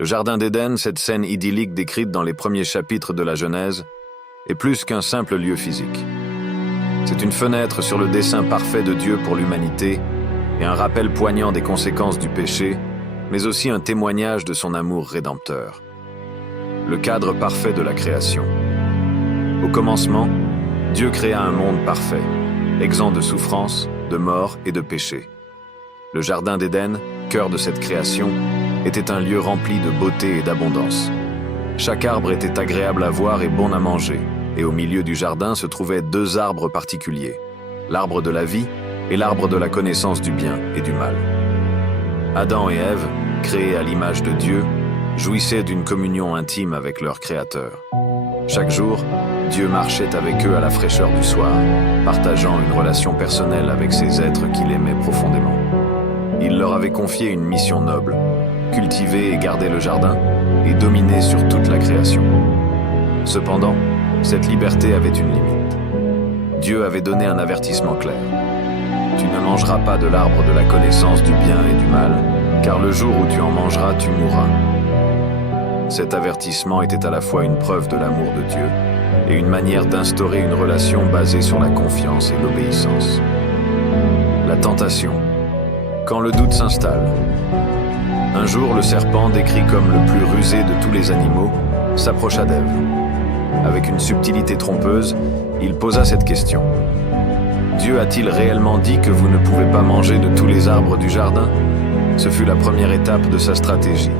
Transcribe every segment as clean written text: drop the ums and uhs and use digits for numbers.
Le Jardin d'Éden, cette scène idyllique décrite dans les premiers chapitres de la Genèse, est plus qu'un simple lieu physique. C'est une fenêtre sur le dessein parfait de Dieu pour l'humanité et un rappel poignant des conséquences du péché, mais aussi un témoignage de son amour rédempteur. Le cadre parfait de la création. Au commencement, Dieu créa un monde parfait, exempt de souffrance, de mort et de péché. Le Jardin d'Éden, cœur de cette création, était un lieu rempli de beauté et d'abondance. Chaque arbre était agréable à voir et bon à manger, et au milieu du jardin se trouvaient deux arbres particuliers, l'arbre de la vie et l'arbre de la connaissance du bien et du mal. Adam et Ève, créés à l'image de Dieu, jouissaient d'une communion intime avec leur Créateur. Chaque jour, Dieu marchait avec eux à la fraîcheur du soir, partageant une relation personnelle avec ces êtres qu'il aimait profondément. Il leur avait confié une mission noble, cultiver et garder le jardin et dominer sur toute la création. Cependant, cette liberté avait une limite. Dieu avait donné un avertissement clair. Tu ne mangeras pas de l'arbre de la connaissance du bien et du mal, car le jour où tu en mangeras, tu mourras. Cet avertissement était à la fois une preuve de l'amour de Dieu et une manière d'instaurer une relation basée sur la confiance et l'obéissance. La tentation. Quand le doute s'installe. Un jour, le serpent, décrit comme le plus rusé de tous les animaux, s'approcha d'Ève. Avec une subtilité trompeuse, il posa cette question. Dieu a-t-il réellement dit que vous ne pouvez pas manger de tous les arbres du jardin? Ce fut la première étape de sa stratégie.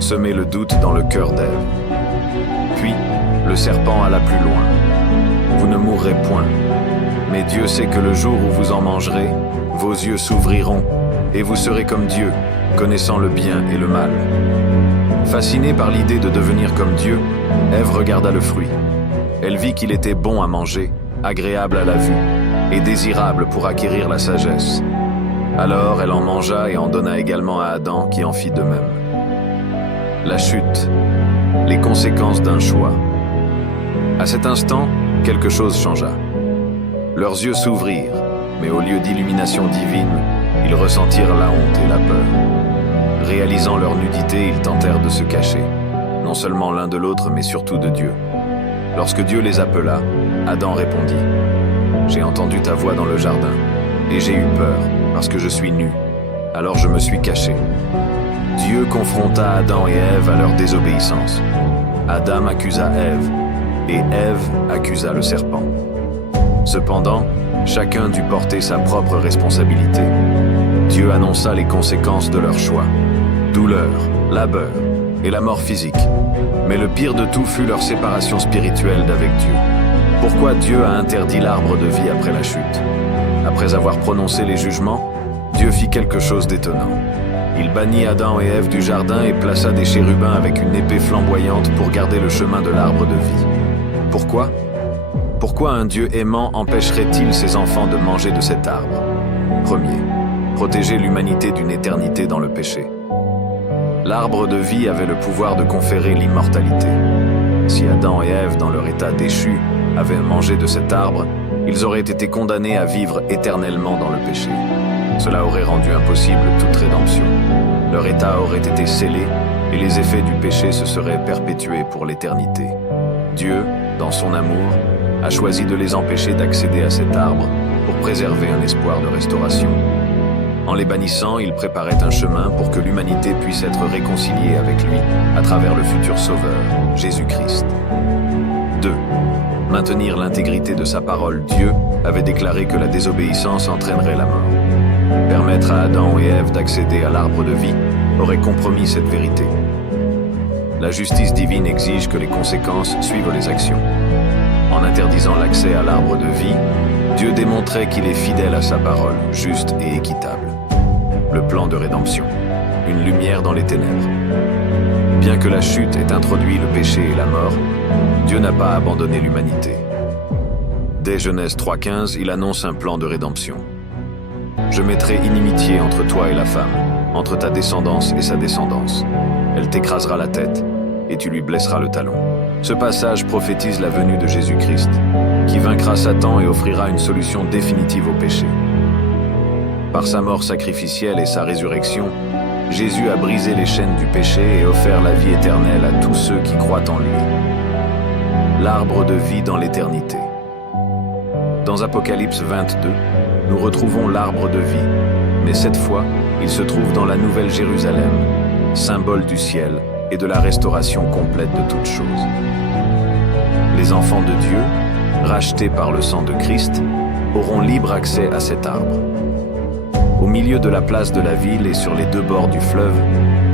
Semer le doute dans le cœur d'Ève. Puis, le serpent alla plus loin. Vous ne mourrez point. Mais Dieu sait que le jour où vous en mangerez, vos yeux s'ouvriront, et vous serez comme Dieu, connaissant le bien et le mal. Fascinée par l'idée de devenir comme Dieu, Ève regarda le fruit. Elle vit qu'il était bon à manger, agréable à la vue, et désirable pour acquérir la sagesse. Alors elle en mangea et en donna également à Adam, qui en fit de même. La chute, les conséquences d'un choix. À cet instant, quelque chose changea. Leurs yeux s'ouvrirent, mais au lieu d'illumination divine, ils ressentirent la honte et la peur. Réalisant leur nudité, ils tentèrent de se cacher, non seulement l'un de l'autre, mais surtout de Dieu. Lorsque Dieu les appela, Adam répondit « J'ai entendu ta voix dans le jardin, et j'ai eu peur, parce que je suis nu. Alors je me suis caché. » Dieu confronta Adam et Ève à leur désobéissance. Adam accusa Ève, et Ève accusa le serpent. Cependant, chacun dut porter sa propre responsabilité. Dieu annonça les conséquences de leur choix. Douleur, labeur et la mort physique. Mais le pire de tout fut leur séparation spirituelle d'avec Dieu. Pourquoi Dieu a interdit l'arbre de vie après la chute? Après avoir prononcé les jugements, Dieu fit quelque chose d'étonnant. Il bannit Adam et Ève du jardin et plaça des chérubins avec une épée flamboyante pour garder le chemin de l'arbre de vie. Pourquoi? Pourquoi un Dieu aimant empêcherait-il ses enfants de manger de cet arbre? Premier, protéger l'humanité d'une éternité dans le péché. L'arbre de vie avait le pouvoir de conférer l'immortalité. Si Adam et Ève, dans leur état déchu, avaient mangé de cet arbre, ils auraient été condamnés à vivre éternellement dans le péché. Cela aurait rendu impossible toute rédemption. Leur état aurait été scellé et les effets du péché se seraient perpétués pour l'éternité. Dieu, dans son amour, a choisi de les empêcher d'accéder à cet arbre pour préserver un espoir de restauration. En les bannissant, il préparait un chemin pour que l'humanité puisse être réconciliée avec lui à travers le futur Sauveur, Jésus-Christ. 2. Maintenir l'intégrité de sa parole. Dieu avait déclaré que la désobéissance entraînerait la mort. Permettre à Adam et Ève d'accéder à l'arbre de vie aurait compromis cette vérité. La justice divine exige que les conséquences suivent les actions. En interdisant l'accès à l'arbre de vie, Dieu démontrait qu'il est fidèle à sa parole, juste et équitable. Le plan de rédemption, une lumière dans les ténèbres. Bien que la chute ait introduit le péché et la mort, Dieu n'a pas abandonné l'humanité. Dès Genèse 3,15, il annonce un plan de rédemption. « Je mettrai inimitié entre toi et la femme, entre ta descendance et sa descendance. Elle t'écrasera la tête, et tu lui blesseras le talon. » Ce passage prophétise la venue de Jésus-Christ, qui vaincra Satan et offrira une solution définitive au péché. Par sa mort sacrificielle et sa résurrection, Jésus a brisé les chaînes du péché et offert la vie éternelle à tous ceux qui croient en lui. L'arbre de vie dans l'éternité. Dans Apocalypse 22, nous retrouvons l'arbre de vie, mais cette fois, il se trouve dans la Nouvelle Jérusalem, symbole du ciel et de la restauration complète de toutes choses. Les enfants de Dieu, rachetés par le sang de Christ, auront libre accès à cet arbre. Au milieu de la place de la ville et sur les deux bords du fleuve,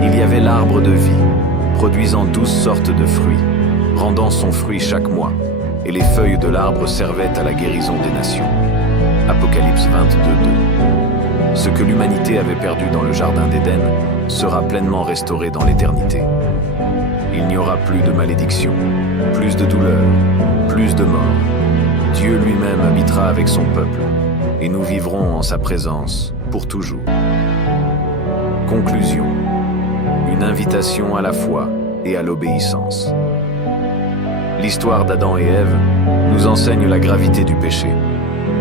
il y avait l'arbre de vie, produisant 12 sortes de fruits, rendant son fruit chaque mois, et les feuilles de l'arbre servaient à la guérison des nations. Apocalypse 22:2. Ce que l'humanité avait perdu dans le jardin d'Éden sera pleinement restauré dans l'éternité. Il n'y aura plus de malédiction, plus de douleur, plus de mort. Dieu lui-même habitera avec son peuple, et nous vivrons en sa présence pour toujours. Conclusion. Une invitation à la foi et à l'obéissance. L'histoire d'Adam et Ève nous enseigne la gravité du péché,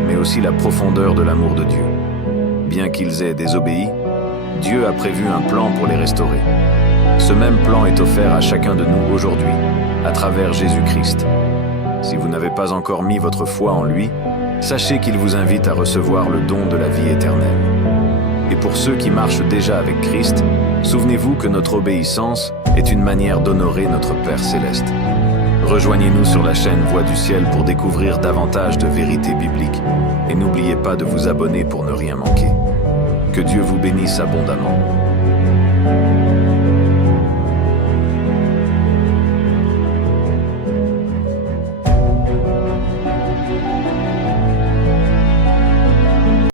mais aussi la profondeur de l'amour de Dieu. Bien qu'ils aient désobéi, Dieu a prévu un plan pour les restaurer. Ce même plan est offert à chacun de nous aujourd'hui, à travers Jésus-Christ. Si vous n'avez pas encore mis votre foi en lui, sachez qu'il vous invite à recevoir le don de la vie éternelle. Et pour ceux qui marchent déjà avec Christ, souvenez-vous que notre obéissance est une manière d'honorer notre Père Céleste. Rejoignez-nous sur la chaîne Voix du Ciel pour découvrir davantage de vérités bibliques et n'oubliez pas de vous abonner pour ne rien manquer. Que Dieu vous bénisse abondamment.